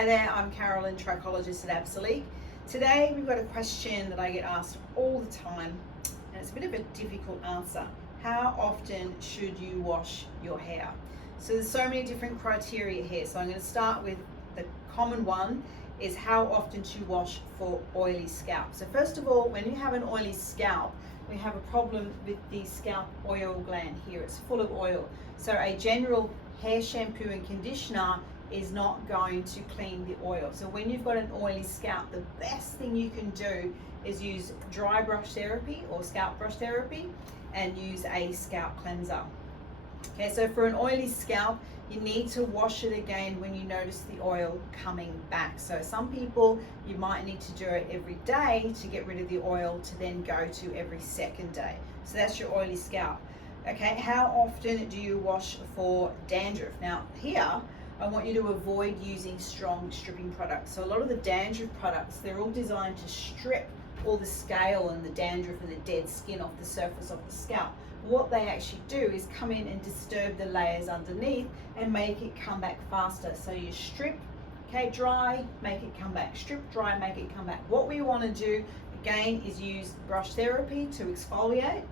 Hi there, I'm Carolyn, trichologist at Absolique. Today we've got a question that I get asked all the time, and it's a bit of a difficult answer. How often should you wash your hair? So there's so many different criteria here. So I'm going to start with the common one, is how often to wash for oily scalp. So first of all, when you have an oily scalp, we have a problem with the scalp oil gland here. It's full of oil. So a general hair shampoo and conditioner is not going to clean the oil. So when you've got an oily scalp, the best thing you can do is use dry brush therapy or scalp brush therapy and use a scalp cleanser. Okay, so for an oily scalp, you need to wash it again when you notice the oil coming back. So some people, you might need to do it every day to get rid of the oil to then go to every second day. So that's your oily scalp. Okay, how often do you wash for dandruff? Now here, I want you to avoid using strong stripping products. So a lot of the dandruff products, they're all designed to strip all the scale and the dandruff and the dead skin off the surface of the scalp. What they actually do is come in and disturb the layers underneath and make it come back faster. So you strip, okay, dry, make it come back. Strip, dry, make it come back. What we want to do again is use brush therapy to exfoliate.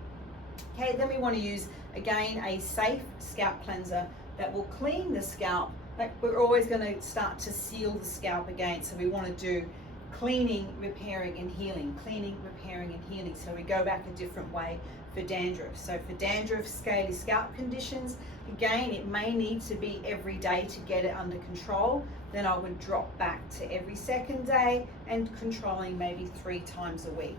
Okay, then we want to use again a safe scalp cleanser that will clean the scalp. But we're always going to start to seal the scalp again. So we want to do cleaning, repairing and healing, cleaning, repairing and healing. So we go back a different way for dandruff. So for dandruff, scaly scalp conditions, again, it may need to be every day to get it under control. Then I would drop back to every second day and controlling maybe 3 times a week.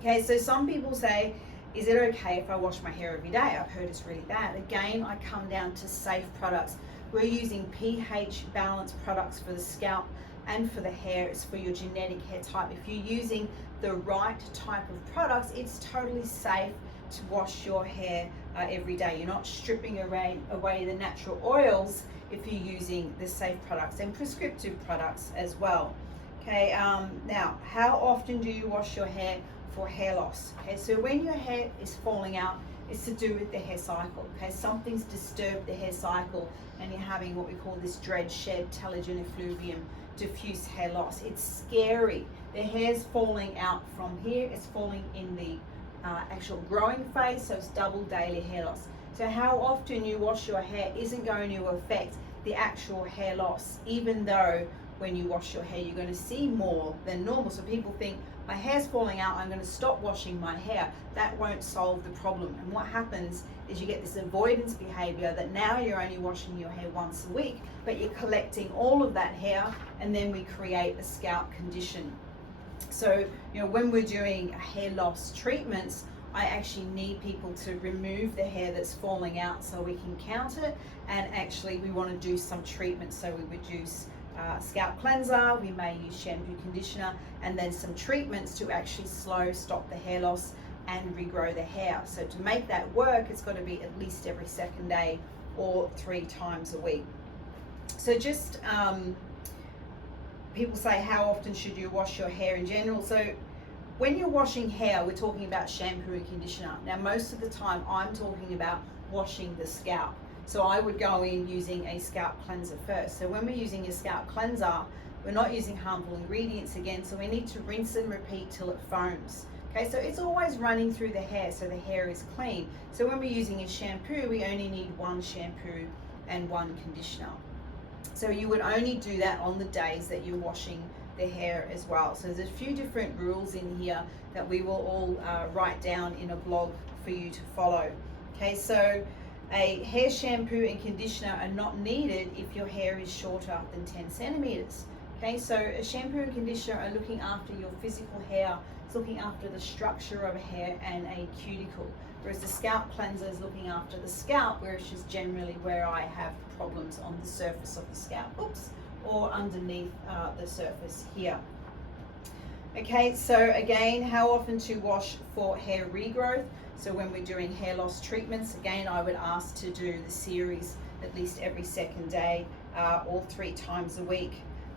Okay, so some people say, is it okay if I wash my hair every day? I've heard it's really bad. Again, I come down to safe products. We're using pH balanced products for the scalp and for the hair. It's for your genetic hair type. If you're using the right type of products, it's totally safe to wash your hair every day. You're not stripping away the natural oils if you're using the safe products and prescriptive products as well. Okay, now, how often do you wash your hair for hair loss? Okay, so when your hair is falling out, it's to do with the hair cycle. Okay, something's disturbed the hair cycle and you're having what we call this dread shed, telogen effluvium, diffuse hair loss. It's scary. The hair's falling out from here, it's falling in the actual growing phase, so it's double daily hair loss. So how often you wash your hair isn't going to affect the actual hair loss, even though when you wash your hair you're going to see more than normal. So people think, my hair's falling out, I'm going to stop washing my hair. That won't solve the problem. And what happens is you get this avoidance behavior that now you're only washing your hair once a week, but you're collecting all of that hair, and then we create a scalp condition. So, when we're doing hair loss treatments, I actually need people to remove the hair that's falling out so we can count it, and actually we want to do some treatment. So we would use scalp cleanser, we may use shampoo, conditioner, and then some treatments to actually stop the hair loss and regrow the hair. So to make that work, it's got to be at least every second day or 3 times a week. So just people say, how often should you wash your hair in general? So when you're washing hair, we're talking about shampoo and conditioner. Now most of the time I'm talking about washing the scalp. So I would go in using a scalp cleanser first. So when we're using a scalp cleanser, we're not using harmful ingredients again, so we need to rinse and repeat till it foams. Okay, so it's always running through the hair, so the hair is clean. So when we're using a shampoo, we only need 1 shampoo and 1 conditioner. So you would only do that on the days that you're washing the hair as well. So there's a few different rules in here that we will all write down in a blog for you to follow. Okay, so a hair shampoo and conditioner are not needed if your hair is shorter than 10 centimeters. Okay, so a shampoo and conditioner are looking after your physical hair, it's looking after the structure of hair and a cuticle, whereas the scalp cleanser is looking after the scalp, which is generally where I have problems on the surface of the scalp, or underneath the surface here. Okay, so again, how often to wash for hair regrowth? So when we're doing hair loss treatments, again, I would ask to do the series at least every second day or 3 times a week.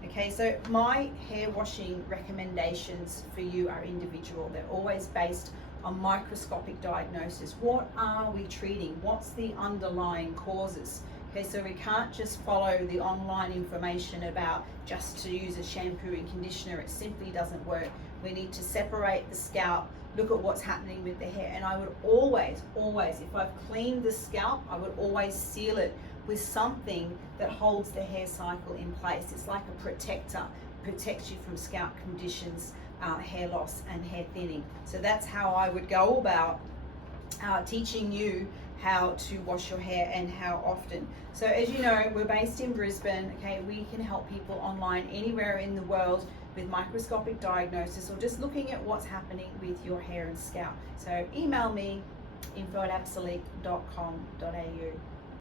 Okay, so my hair washing recommendations for you are individual. They're always based on microscopic diagnosis. What are we treating? What's the underlying causes? Okay, so we can't just follow the online information about just to use a shampoo and conditioner. It simply doesn't work. We need to separate the scalp, look at what's happening with the hair. And I would always, if I've cleaned the scalp, I would always seal it with something that holds the hair cycle in place. It's like a protector, protects you from scalp conditions, hair loss and hair thinning. So that's how I would go about teaching you how to wash your hair and how often. So as you know, we're based in Brisbane. Okay, we can help people online anywhere in the world with microscopic diagnosis or just looking at what's happening with your hair and scalp. So email me info@absolique.com.au.